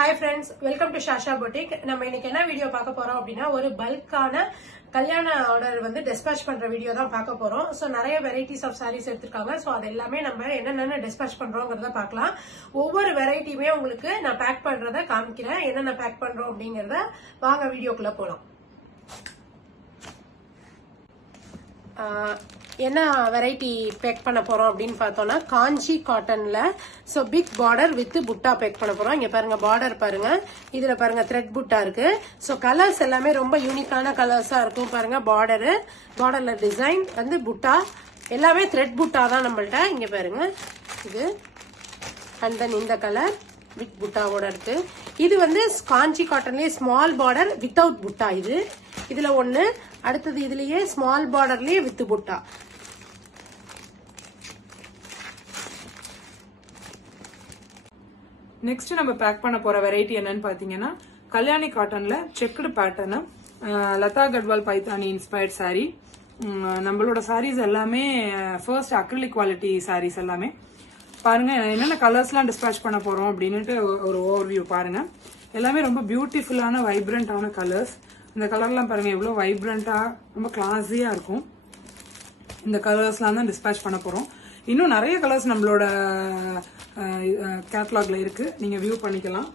Hi friends, welcome to Shasha Boutique. நம்ம இன்னைக்கு என்ன வீடியோ பார்க்க போறோம் அப்படின்னா ஒரு பல்கான கல்யாண ஆர்டர் வந்து டிஸ்பேட்ச் பண்ற வீடியோ தான் பார்க்க போறோம். சோ நிறைய வெரைட்டிஸ் ஆஃப் சாரீஸ் எடுத்திருக்காங்க. சோ அது எல்லாமே நம்ம என்னென்ன டிஸ்பேட்ச் பண்றோம்ங்கறத பார்க்கலாம். ஒவ்வொரு வெரைட்டியுமே உங்களுக்கு நான் பேக் பண்றத காமிக்கிறேன். என்னென்ன பேக் பண்றோம் அப்படிங்கறத வாங்க வீடியோக்குள்ள போலாம். என்ன வெரைட்டி பேக் பண்ண போறோம் அப்படின்னு பார்த்தோம்னா காஞ்சி காட்டன்ல சோ பிக் பார்டர் வித் புட்டா பேக் பண்ண போறோம். இங்க பாருங்க பார்டர் பாருங்க, இதுல பாருங்க த்ரெட் புட்டா இருக்கு. சோ கலர்ஸ் எல்லாமே ரொம்ப யூனிக்கான கலர்ஸா இருக்கும். பாருங்க பார்டர்ல டிசைன் வந்து புட்டா எல்லாமே த்ரெட் புட்டா தான் நம்மள்ட்ட. இங்க பாருங்க இது அண்ட் தென் இந்த கலர் வித் புட்டாவோட இருக்கு. இது வந்து காஞ்சி காட்டன்லயே ஸ்மால் பார்டர் வித்தவுட் புட்டா. இதுல ஒண்ணு, அடுத்தது இதுலயே ஸ்மால் பார்டர்லயே வித் புட்டா. நெக்ஸ்ட் நம்ம பேக் பண்ண போற வெரைட்டி என்னன்னு பாத்தீங்கன்னா கல்யாணி காட்டன்ல செக்குடு பேட்டர்ன், லதா கட்வால் பைத்தானி இன்ஸ்பயர்ட் சாரி. நம்மளோட சாரீஸ் எல்லாமே ஃபர்ஸ்ட் அக்ரிலிக் குவாலிட்டி சாரீஸ் எல்லாமே. பாருங்க என்னென்ன கலர்ஸ்லாம் டிஸ்பேட்ச் பண்ண போறோம் அப்படின்னுட்டு ஒரு ஓவர்வியூ பாருங்க. எல்லாமே ரொம்ப பியூட்டிஃபுல்லான வைப்ரண்டான கலர்ஸ். இந்த கலர்லாம் பாருங்க எவ்வளவு வைப்ரண்டா ரொம்ப கிளாஸியா இருக்கும். இந்த கலர்ஸ்லாம் தான் டிஸ்பேட்ச் பண்ண போறோம். இன்னும் நிறைய கலர்ஸ் நம்மளோட கேட்டலாக்ல இருக்கு, நீங்க வியூ பண்ணிக்கலாம்.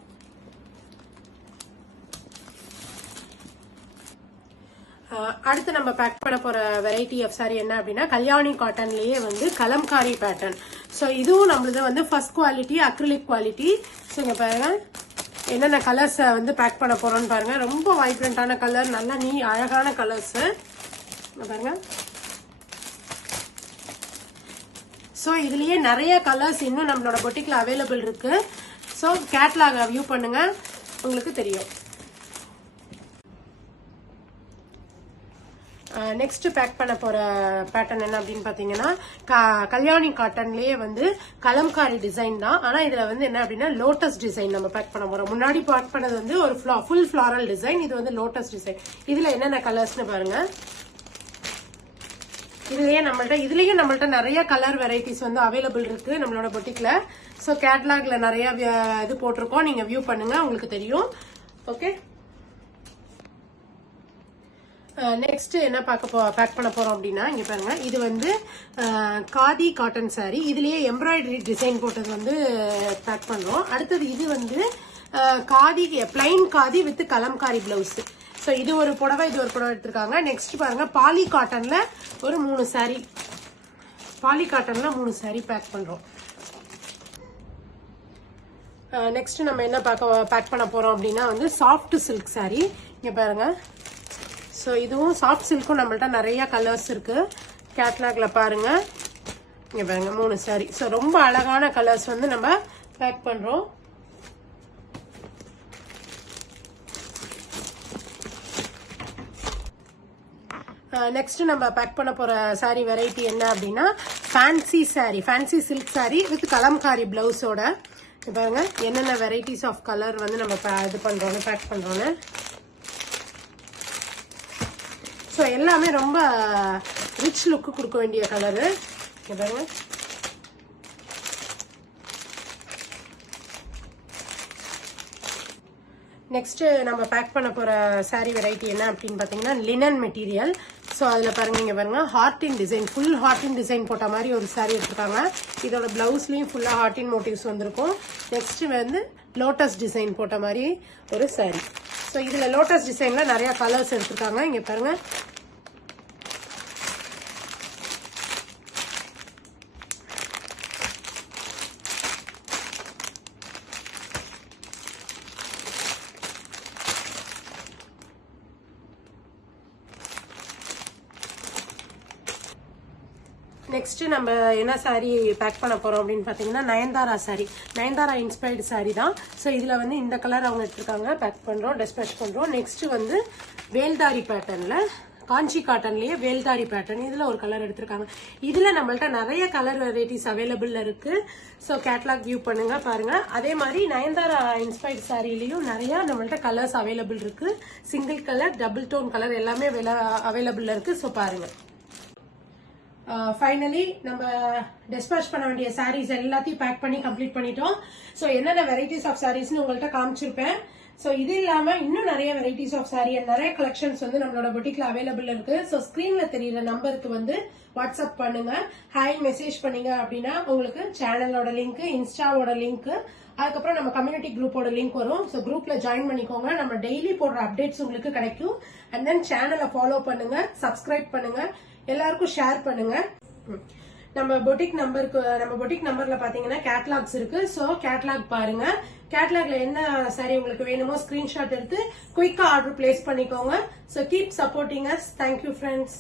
அடுத்து நம்ம பேக் பண்ண போற வெரைட்டி ஆஃப் சாரி என்ன அப்படின்னா கல்யாணி காட்டன்லயே வந்து கலம்காரி பேட்டர்ன். ஸோ இதுவும் நம்மளது வந்து first quality acrylic quality. So இங்க பாருங்க என்னென்ன கலர்ஸ் வந்து பேக் பண்ண போறோம்னு பாருங்க. ரொம்ப வைப்ரண்டான கலர், நல்லா அழகான கலர்ஸ் பாருங்க. ஸோ இதுலயே நிறைய கலர்ஸ் இன்னும் நம்மளோட பொட்டிக்ல அவைலபிள் இருக்கு. ஸோ கேட்லாக் வியூ பண்ணுங்க, உங்களுக்கு தெரியும். நெக்ஸ்ட் பேக் பண்ண போற பேட்டர்ன் என்ன அப்படின்னு பாத்தீங்கன்னா கல்யாணி காட்டன்லயே வந்து கலம்காரி டிசைன் தான். ஆனா இதுல வந்து என்ன அப்படின்னா லோட்டஸ் டிசைன் நம்ம பேக் பண்ண போறோம். முன்னாடி பேக் பண்ணது வந்து ஒரு ஃபுல் ஃபிளாரல் டிசைன், இது வந்து லோட்டஸ் டிசைன். இதுல என்னென்ன கலர்ஸ்னு பாருங்க. இதுலயே நம்மள்ட்ட நிறைய கலர் வெரைட்டிஸ் வந்து அவைலபிள் இருக்கு நம்மளோட பொட்டிக்ல. சோ கேட்லாக்ல நிறைய இது போட்டிருக்கோம், நீங்க வியூ பண்ணுங்க, உங்களுக்கு தெரியும். ஓகே, நெக்ஸ்ட் என்ன பேக் பண்ண போறோம் அப்படின்னா இங்க பாருங்க. இது வந்து காதி காட்டன் சாரி, இதுலயே எம்ப்ராய்டரி டிசைன் போட்டது வந்து பேக் பண்றோம். அடுத்தது இது வந்து khadi plain khadi with Kalamkari blouse. So இது ஒரு புடவை, இது ஒரு புடவை எடுத்திருக்காங்க. நெக்ஸ்ட் பாருங்க பாலி காட்டன்ல ஒரு 3 சாரி, பாலி காட்டன்ல 3 சாரி பேக் பண்றோம். நெக்ஸ்ட் நம்ம என்ன பேக் பண்ண போறோம் அப்படின்னா வந்து சாஃப்ட் சில்க் சாரி. இங்க பாருங்க. ஸோ இதுவும் சாஃப்ட் சில்க்கும் நம்மள்ட்ட நிறைய கலர்ஸ் இருக்கு. கேட்லாக்ல பாருங்க. இங்க பாருங்க 3 சாரி. ஸோ ரொம்ப அழகான கலர்ஸ் வந்து நம்ம பேக் பண்றோம். நெக்ஸ்ட் நம்ம பேக் பண்ண போற சாரி வெரைட்டி என்ன அப்படின்னா fancy sari, fancy silk sari with kalamkari பிளவுஸோட. பாருங்க என்னென்ன வெரைட்டிஸ் ஆஃப் கலர் வந்து நம்ம இது பண்றோம்னு பேக் பண்றோம்னு. ஸோ எல்லாமே ரொம்ப ரிச் லுக்கு கொடுக்க வேண்டிய கலரு. பாருங்க நெக்ஸ்ட் நம்ம பேக் பண்ண போற சாரி வெரைட்டி என்ன அப்படின்னு பாத்தீங்கன்னா லினன் மெட்டீரியல். ஸோ அதுல பாருங்க இங்க பாருங்க heart design, full heart design போட்ட மாதிரி ஒரு சாரி எடுத்திருக்காங்க. இதோட பிளவுஸ்லயும் ஃபுல்லா ஹார்டின் மோட்டிவ்ஸ் வந்திருக்கும். நெக்ஸ்ட் வந்து லோட்டஸ் டிசைன் போட்ட மாதிரி ஒரு சாரி. ஸோ இதுல லோட்டஸ் டிசைன்ல நிறைய கலர்ஸ் எடுத்திருக்காங்க. இங்க பாருங்க. நெக்ஸ்ட் நம்ம என்ன சாரி பேக் பண்ண போறோம் அப்படின்னு பாத்தீங்கன்னா Nayanthara sorry, Nayanthara inspired sorry தான். ஸோ இதுல வந்து இந்த கலர் அவங்க எடுத்திருக்காங்க, பேக் பண்றோம், டிஸ்பேட்ச் பண்றோம். நெக்ஸ்ட் வந்து வேல்தாரி பேட்டர்ன்ல காஞ்சி காட்டன்லயே வேல்தாரி பேட்டர்ன், இதுல ஒரு கலர் எடுத்திருக்காங்க. இதுல நம்மள்ட்ட நிறைய கலர் வெரைட்டிஸ் அவைலபிள் இருக்கு. ஸோ கேட்லாக் வியூ பண்ணுங்க, பாருங்க. அதே மாதிரி நயன்தாரா இன்ஸ்பயர்டு சாரிலையும் நிறைய நம்மள்ட்ட கலர்ஸ் அவைலபிள் இருக்கு. Single colour, double tone colour எல்லாமே அவைலபிள் இருக்கு. ஸோ பாருங்க. ஃபைனலி நம்ம டிஸ்பேச் பண்ண வேண்டிய சாரீஸ் எல்லாத்தையும் பேக் பண்ணி கம்ப்ளீட் பண்ணிட்டோம். ஸோ என்னென்ன வெரைட்டிஸ் ஆஃப் சாரீஸ்னு உங்கள்கிட்ட காமிச்சிருப்பேன். ஸோ இது இல்லாம இன்னும் நிறைய வெரைட்டிஸ் ஆஃப் சாரீ அண்ட் நிறைய கலெக்ஷன்ஸ் வந்து நம்மளோட பொட்டிக்ல அவைலபிள் இருக்கு. ஸோ ஸ்கிரீன்ல தெரியுற நம்பருக்கு வந்து வாட்ஸ்அப் பண்ணுங்க, ஹாய் மெசேஜ் பண்ணீங்க அப்படின்னா உங்களுக்கு சேனலோட லிங்க், இன்ஸ்டாவோட லிங்க், அதுக்கப்புறம் நம்ம கம்யூனிட்டி குரூப்போட லிங்க் வரும். ஸோ குரூப்ல ஜாயின் பண்ணிக்கோங்க. நம்ம டெய்லி போடுற அப்டேட்ஸ் உங்களுக்கு கிடைக்கும். அண்ட் தென் சேனலை ஃபாலோ பண்ணுங்க, சப்ஸ்கிரைப் பண்ணுங்க, எல்லாருக்கும் ஷேர் பண்ணுங்க. நம்ம பொட்டிக் நம்பர்ல பாத்தீங்கன்னா கேட்லாக்ஸ் இருக்கு. சோ கேட்லாக் பாருங்க. கேட்லாக்ல என்ன சாரி உங்களுக்கு வேணுமோ ஸ்கிரீன்ஷாட் எடுத்து குயிக்கா ஆர்டர் பிளேஸ் பண்ணிக்கோங்க. So keep supporting us. Thank you friends.